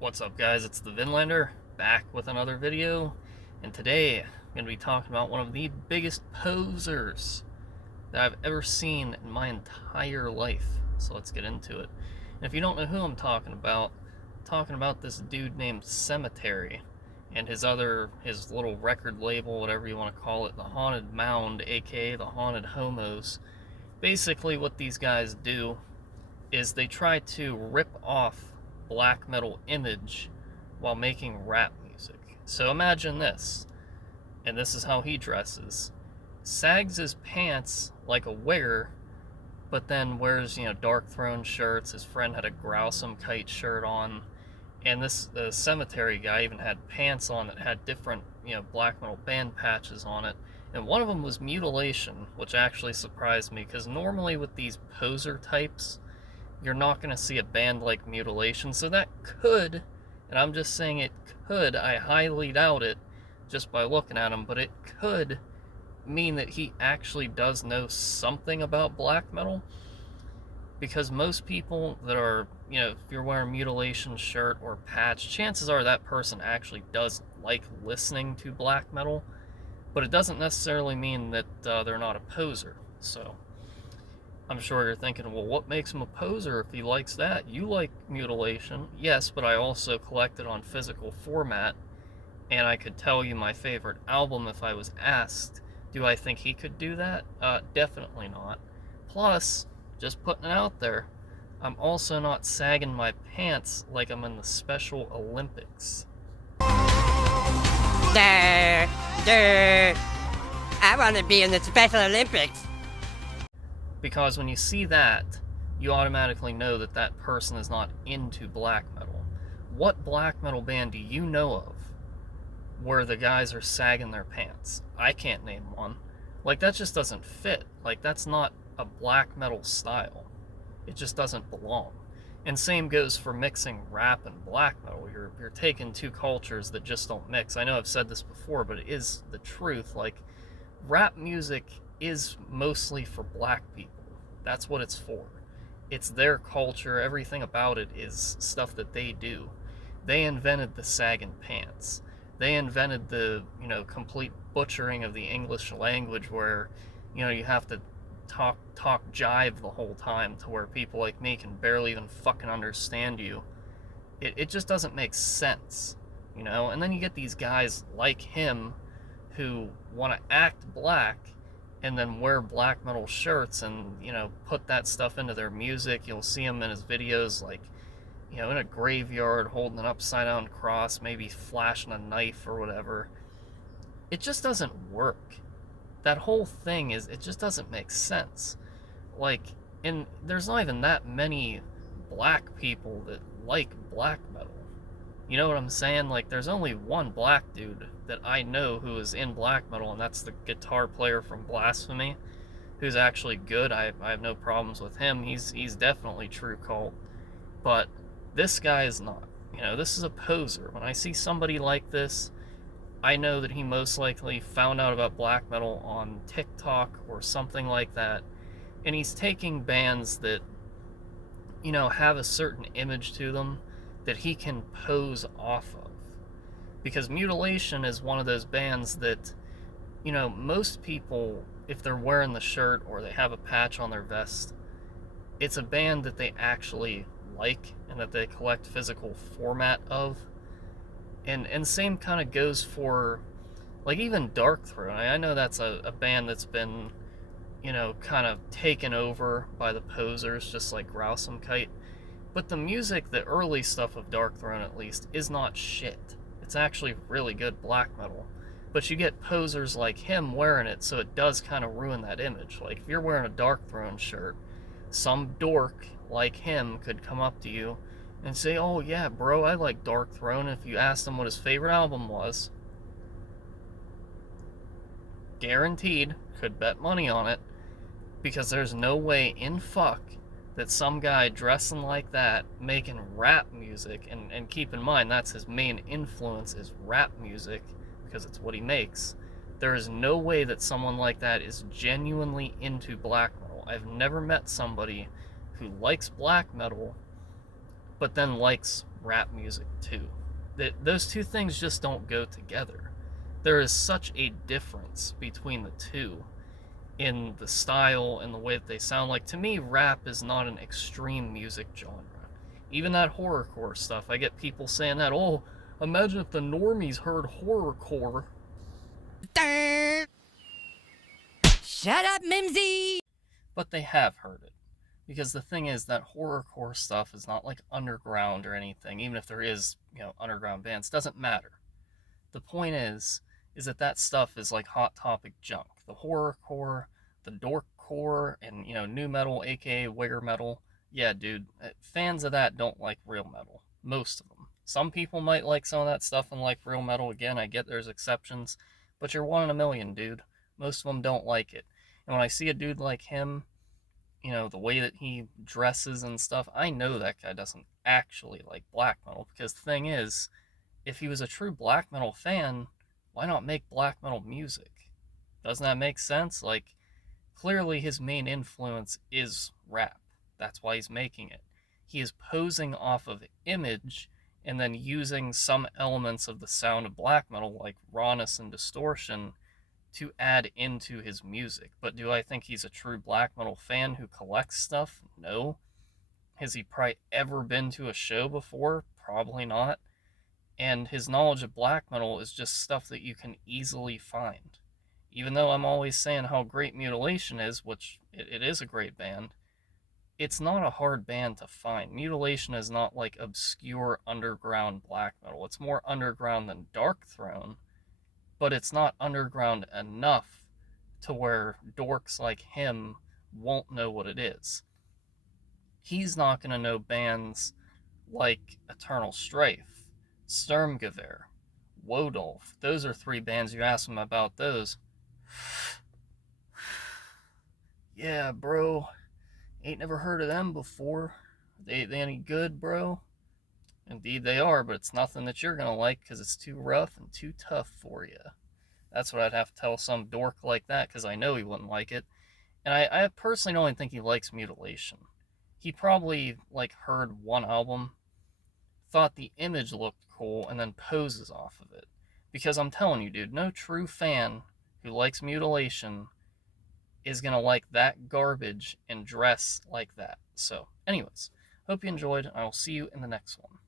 What's up, guys? It's the Vinlander, back with another video, and today I'm going to be talking about one of the biggest posers that I've ever seen in my entire life. So let's get into it. And if you don't know who I'm talking about this dude named Cemetery and his little record label, whatever you want to call it, the Haunted Mound, aka the Haunted Homos. Basically, what these guys do is they try to rip off black metal image while making rap music. So imagine this, and this is how he dresses. Sags his pants like a wigger, but then wears, Dark Throne shirts. His friend had a Grousem Kite shirt on, and the Cemetery guy even had pants on that had different, black metal band patches on it. And one of them was Mutilation, which actually surprised me, because normally with these poser types, you're not going to see a band like Mutilation. So that could, and I'm just saying it could, I highly doubt it just by looking at him, but it could mean that he actually does know something about black metal. Because most people that are, if you're wearing Mutilation shirt or patch, chances are that person actually does like listening to black metal, but it doesn't necessarily mean that they're not a poser. So I'm sure you're thinking, well, what makes him a poser if he likes that? You like Mutilation. Yes, but I also collect it on physical format, and I could tell you my favorite album if I was asked. Do I think he could do that? Definitely not. Plus, just putting it out there, I'm also not sagging my pants like I'm in the Special Olympics. I want to be in the Special Olympics. Because when you see that, you automatically know that that person is not into black metal. What black metal band do you know of where the guys are sagging their pants? I can't name one. Like, that just doesn't fit. Like, that's not a black metal style. It just doesn't belong. And same goes for mixing rap and black metal. You're taking two cultures that just don't mix. I know I've said this before, but it is the truth. Like, rap music is mostly for black people. That's what it's for. It's their culture. Everything about it is stuff that they do. They invented the sagging pants. They invented the, complete butchering of the English language where, you have to talk jive the whole time to where people like me can barely even fucking understand you. It just doesn't make sense, And then you get these guys like him who want to act black and then wear black metal shirts and, put that stuff into their music. You'll see him in his videos, like, in a graveyard holding an upside down cross, maybe flashing a knife or whatever. It just doesn't work. That whole thing it just doesn't make sense. Like, and there's not even that many black people that like black metal. You know what I'm saying? Like, there's only one black dude that I know who is in black metal, and that's the guitar player from Blasphemy, who's actually good. I have no problems with him. He's definitely true cult. But this guy is not. This is a poser. When I see somebody like this, I know that he most likely found out about black metal on TikTok or something like that, and he's taking bands that, have a certain image to them that he can pose off of. Because Mutilation is one of those bands that, most people, if they're wearing the shirt or they have a patch on their vest, it's a band that they actually like and that they collect physical format of. And same kind of goes for, like, even Dark Throne. I know that's a band that's been, kind of taken over by the posers, just like Grousem Kite. But the music, the early stuff of Dark Throne at least, is not shit. It's actually really good black metal. But you get posers like him wearing it, so it does kind of ruin that image. Like, if you're wearing a Dark Throne shirt, some dork like him could come up to you and say, oh yeah, bro, I like Dark Throne. If you asked him what his favorite album was, guaranteed, could bet money on it, because there's no way in fuck that some guy dressing like that, making rap music, and keep in mind, that's his main influence, is rap music, because it's what he makes. There is no way that someone like that is genuinely into black metal. I've never met somebody who likes black metal but then likes rap music too. That those two things just don't go together. There is such a difference between the two in the style and the way that they sound. Like, to me, rap is not an extreme music genre. Even that horrorcore stuff, I get people saying that, oh, imagine if the normies heard horrorcore. Shut up, Mimsy! But they have heard it. Because the thing is that horrorcore stuff is not like underground or anything, even if there is, underground bands, doesn't matter. The point is that that stuff is like hot topic junk. The horrorcore, the dorkcore, and new metal, aka wigger metal. Yeah, dude, fans of that don't like real metal. Most of them. Some people might like some of that stuff and like real metal. Again, I get there's exceptions, but you're one in a million, dude. Most of them don't like it. And when I see a dude like him, the way that he dresses and stuff, I know that guy doesn't actually like black metal, because the thing is, if he was a true black metal fan, why not make black metal music? Doesn't that make sense? Like, clearly his main influence is rap. That's why he's making it. He is posing off of image and then using some elements of the sound of black metal, like rawness and distortion, to add into his music. But do I think he's a true black metal fan who collects stuff? No. Has he probably ever been to a show before? Probably not. And his knowledge of black metal is just stuff that you can easily find. Even though I'm always saying how great Mutilation is, which it is a great band, it's not a hard band to find. Mutilation is not like obscure underground black metal. It's more underground than Darkthrone, but it's not underground enough to where dorks like him won't know what it is. He's not going to know bands like Eternal Strife, Sturmgewehr, Wodolf. Those are three bands. You ask him about those. Yeah, bro. Ain't never heard of them before. They any good, bro? Indeed they are, but it's nothing that you're gonna like because it's too rough and too tough for you. That's what I'd have to tell some dork like that, because I know he wouldn't like it. And I personally don't even think he likes Mutilation. He probably heard one album, thought the image looked cool, and then poses off of it. Because I'm telling you, dude, no true fan who likes Mutilation is gonna like that garbage and dress like that. So, anyways, hope you enjoyed, and I will see you in the next one.